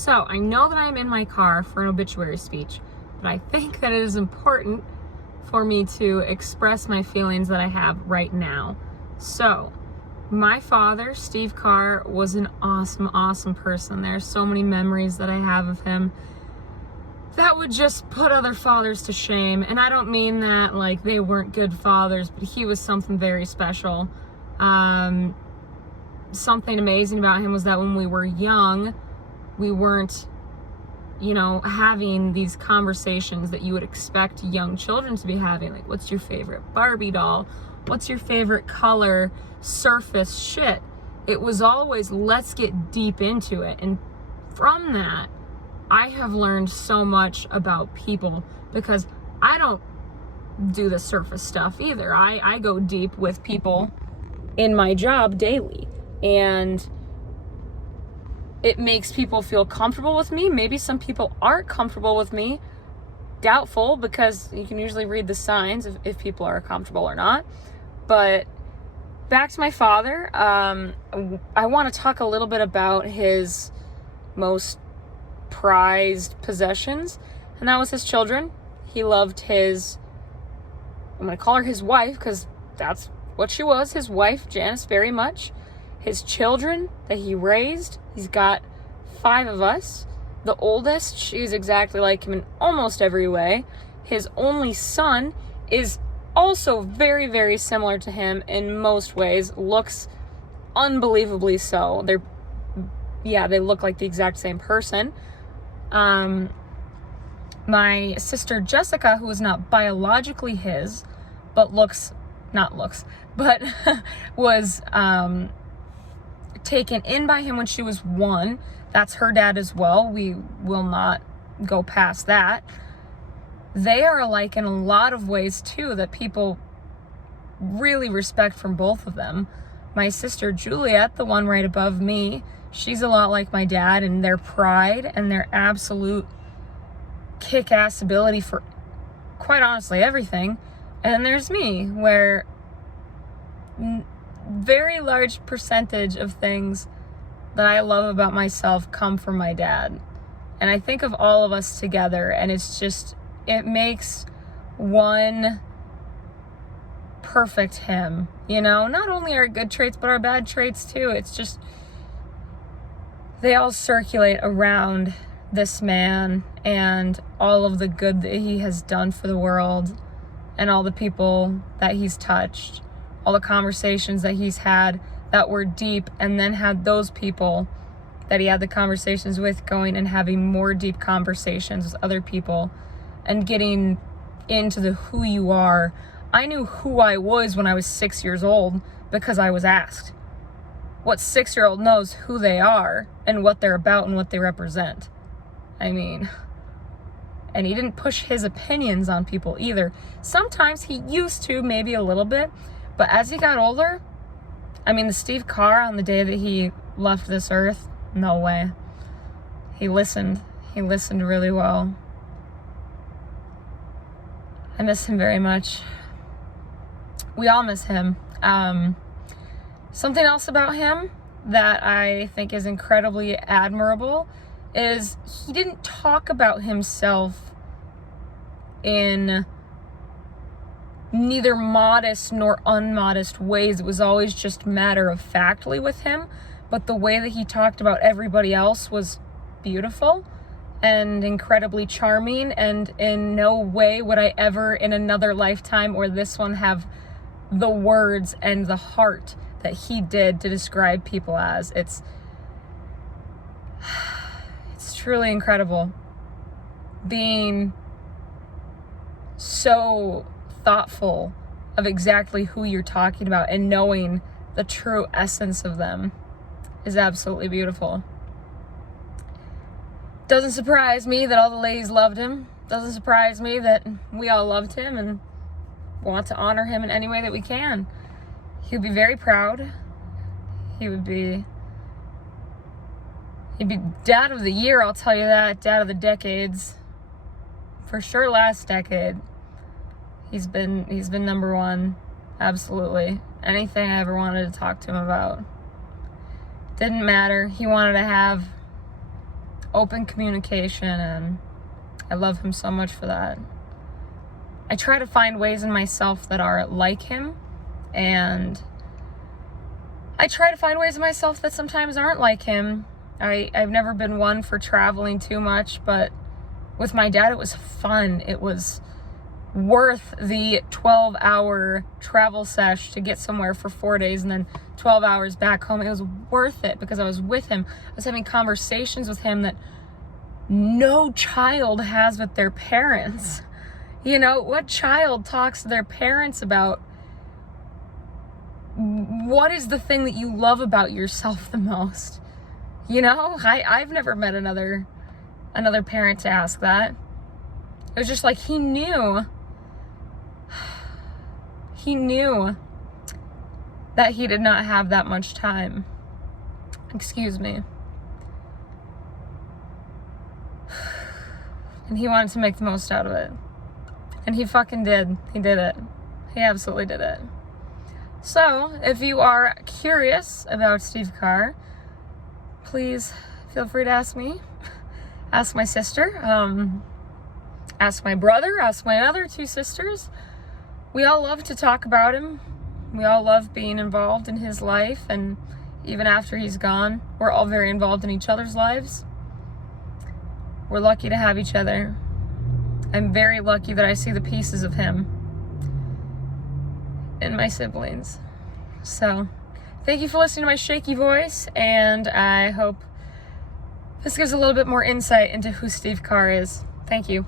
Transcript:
So I know that I'm in my car for an obituary speech, but I think that it is important for me to express my feelings that I have right now. So my father, Steve Carr, was an awesome, awesome person. There's so many memories that I have of him that would just put other fathers to shame. And I don't mean that like they weren't good fathers, but he was something very special. Something amazing about him was that when we were young, we weren't, having these conversations that you would expect young children to be having. Like, what's your favorite Barbie doll? What's your favorite color? Surface shit. It was always, let's get deep into it. And from that, I have learned so much about people, because I don't do the surface stuff either. I go deep with people in my job daily. And it makes people feel comfortable with me. Maybe some people aren't comfortable with me. Doubtful, because you can usually read the signs if people are comfortable or not. But back to my father, I want to talk a little bit about his most prized possessions, and that was his children. He loved I'm going to call her his wife, because that's what she was, his wife, Janice, very much. His children that he raised, he's got 5 of us. The oldest, she's exactly like him in almost every way. His only son is also very, very similar to him in most ways. Looks unbelievably so. They look like the exact same person. My sister Jessica, who is not biologically his, but was taken in by him when she was 1. That's her dad as well. We will not go past that. They are alike in a lot of ways too, that people really respect from both of them. My sister Juliet, the one right above me, she's a lot like my dad in their pride and their absolute kick-ass ability for, quite honestly, everything. And then there's me, where very large percentage of things that I love about myself come from my dad. And I think of all of us together, and it makes one perfect him. Not only our good traits, but our bad traits too. It's just, they all circulate around this man and all of the good that he has done for the world, and all the people that he's touched, all the conversations that he's had that were deep, and then had those people that he had the conversations with going and having more deep conversations with other people and getting into the who you are. I knew who I was when I was 6 years old because I was asked. What 6-year-old knows who they are and what they're about and what they represent? And he didn't push his opinions on people either. Sometimes he used to, maybe a little bit, but as he got older, the Steve Carr on the day that he left this earth, no way. He listened. He listened really well. I miss him very much. We all miss him. Something else about him that I think is incredibly admirable is he didn't talk about himself in neither modest nor unmodest ways. It was always just matter-of-factly with him, but the way that he talked about everybody else was beautiful and incredibly charming, and in no way would I ever in another lifetime or this one have the words and the heart that he did to describe people as. It's truly incredible being so thoughtful of exactly who you're talking about and knowing the true essence of them is absolutely beautiful. Doesn't surprise me that all the ladies loved him. Doesn't surprise me that we all loved him and want to honor him in any way that we can. He would be very proud. He'd be dad of the year, I'll tell you that. Dad of the decades. For sure last decade. He's been number one. Absolutely. Anything I ever wanted to talk to him about. Didn't matter. He wanted to have open communication, and I love him so much for that. I try to find ways in myself that are like him, and I try to find ways in myself that sometimes aren't like him. I've never been one for traveling too much, but with my dad, it was fun. It was worth the 12-hour travel sesh to get somewhere for 4 days and then 12 hours back home. It was worth it because I was with him. I was having conversations with him that no child has with their parents. You know, what child talks to their parents about what is the thing that you love about yourself the most? You know, I've never met another parent to ask that. It was just like he knew that he did not have that much time. Excuse me. And he wanted to make the most out of it. And he fucking did. He did it. He absolutely did it. So, if you are curious about Steve Carr, please feel free to ask me. Ask my sister. Ask my brother. Ask my other 2 sisters. We all love to talk about him. We all love being involved in his life, and even after he's gone, we're all very involved in each other's lives. We're lucky to have each other. I'm very lucky that I see the pieces of him in my siblings. So, thank you for listening to my shaky voice, and I hope this gives a little bit more insight into who Steve Carr is. Thank you.